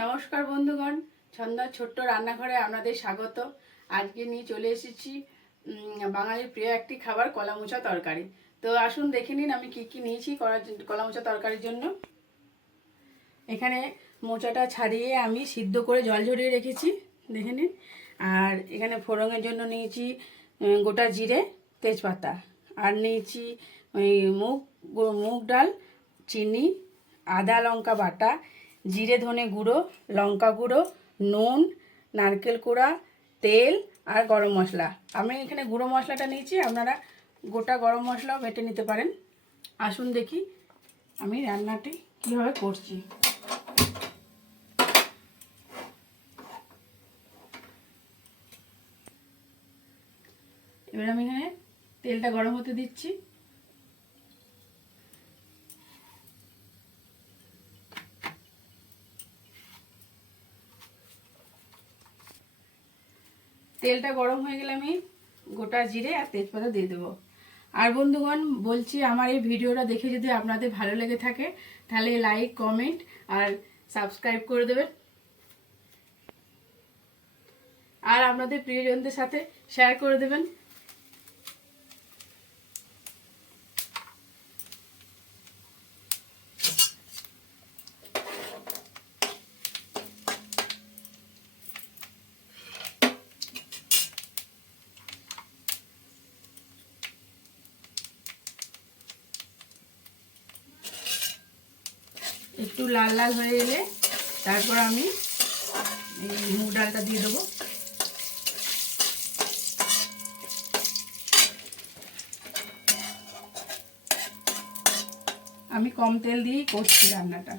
নমস্কার বন্ধুগণ, ছন্দার ছোট্ট রান্নাঘরে আপনাদের স্বাগত। আজকে নিয়ে চলে এসেছি বাঙালির প্রিয় একটি খাবার, কলা মোচা তরকারি। তো আসুন দেখে নিন আমি কি কি নিয়েছি কলা মোচা তরকারির জন্য। এখানে মোচাটা ছাড়িয়ে আমি সিদ্ধ করে জল ঝরিয়ে রেখেছি, দেখে নিন। আর এখানে ফোড়নের জন্য নিয়েছি গোটা জিরে, তেজপাতা। আর নিয়েছি মুগ ডাল, চিনি, আদা লঙ্কা বাটা, জিরে ধনে গুঁড়ো, লঙ্কা গুঁড়ো, নুন, নারকেল কোড়া, তেল আর গরম মশলা। আমি এখানে গুঁড়ো মশলাটা নিয়েছি, আপনারা গোটা গরম মশলাও বেটে নিতে পারেন। আসুন দেখি আমি রান্নাটি কীভাবে করছি। এবার আমি এখানে তেলটা গরম হতে দিচ্ছি। তেলটা গরম হয়ে গেলে আমি গোটা জিরে আর তেজপাতা দিয়ে দেবো। আর বন্ধুগণ বলছি, আমার এই ভিডিওটা দেখে যদি আপনাদের ভালো লেগে থাকে তাহলে লাইক, কমেন্ট আর সাবস্ক্রাইব করে দেবেন। আর আপনাদের প্রিয়জনদের সাথে শেয়ার করে দেবেন। একটু লাল লাল হয়ে এলে তারপর আমি এই মুগ ডালটা দিয়ে দেবো। আমি কম তেল দিয়েই করছি রান্নাটা।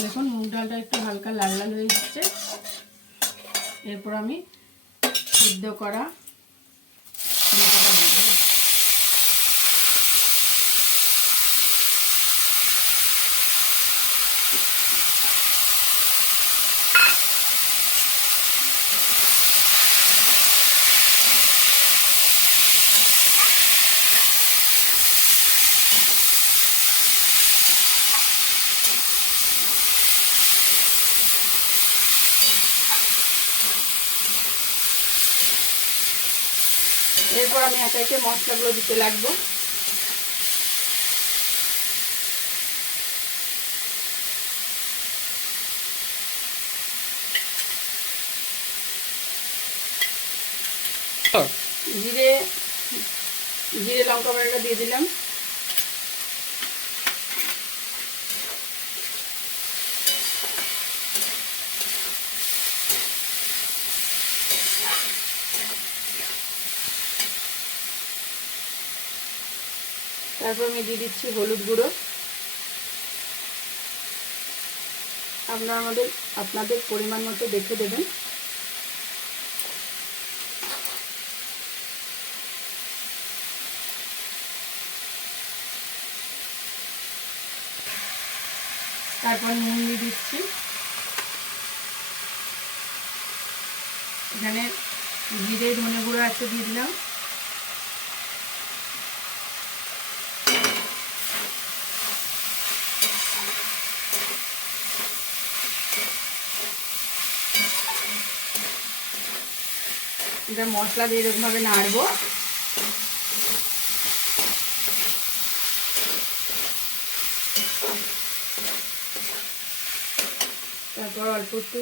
দেখুন মুগ ডালটা একটু হালকা লাল লাল হয়ে যাচ্ছে। এরপর আমি সিদ্ধ করা মোচাটা দিয়ে দেবো। এরপর আমি একে একে মশলাগুলো দিতে লাগবো। জিরে জিরে লঙ্কা বাটাটা দিয়ে দিলাম। তারপর আমি দিয়ে দিচ্ছি হলুদ গুঁড়ো। আপনাদের পরিমাণ মতো দেখে দেবেন। তারপর নুন দিয়ে দিচ্ছি। এখানে জিরে ধনে গুঁড়ো একটু দিয়ে দিলাম। এটা মশলা দিয়ে এরকমভাবে নাড়বো। তারপর অল্প একটু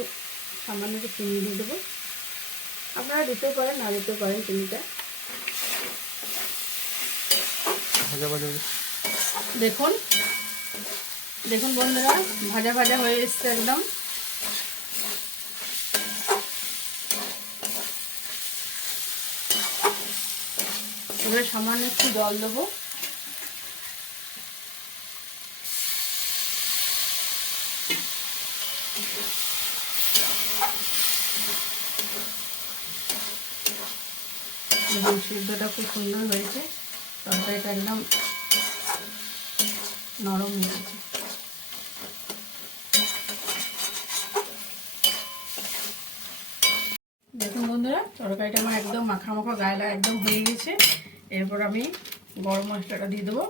সামান্য একটু চিনি দিয়ে দেবো। আপনারা দিতেও পারেন, না দিতেও পারেন চিনিটা। দেখুন দেখুন বন্ধুরা, ভাজা ভাজা হয়ে এসছে একদম। এবার সামান্য একটু জল দেবো। দেখুন সিদ্ধটা খুব সুন্দর হয়েছে, তরকারিটা একদম নরম হয়ে গেছে। তরকারিটা আমার একদম মাখা মাখা গায়ে একদম হয়ে গেছে। এরপর আমি গরম মশলাটা দিয়ে দেবো,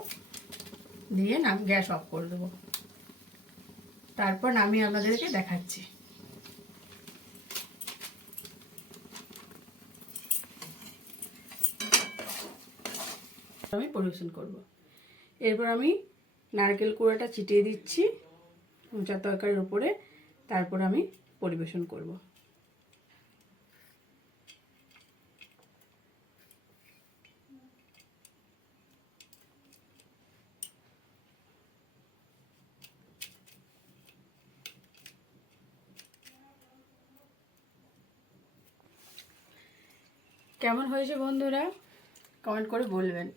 দিয়ে গ্যাস অফ করে দেবো। তারপর নামিয়ে আপনাদেরকে দেখাচ্ছি। আমি পরিবেশন করব। এরপর আমি নারকেল কুড়াটা ছিটিয়ে দিচ্ছি মোচার তরকারির উপরে। তারপর আমি পরিবেশন করব। কেমন হয়েছে বন্ধুরা, কমেন্ট করে বলবেন।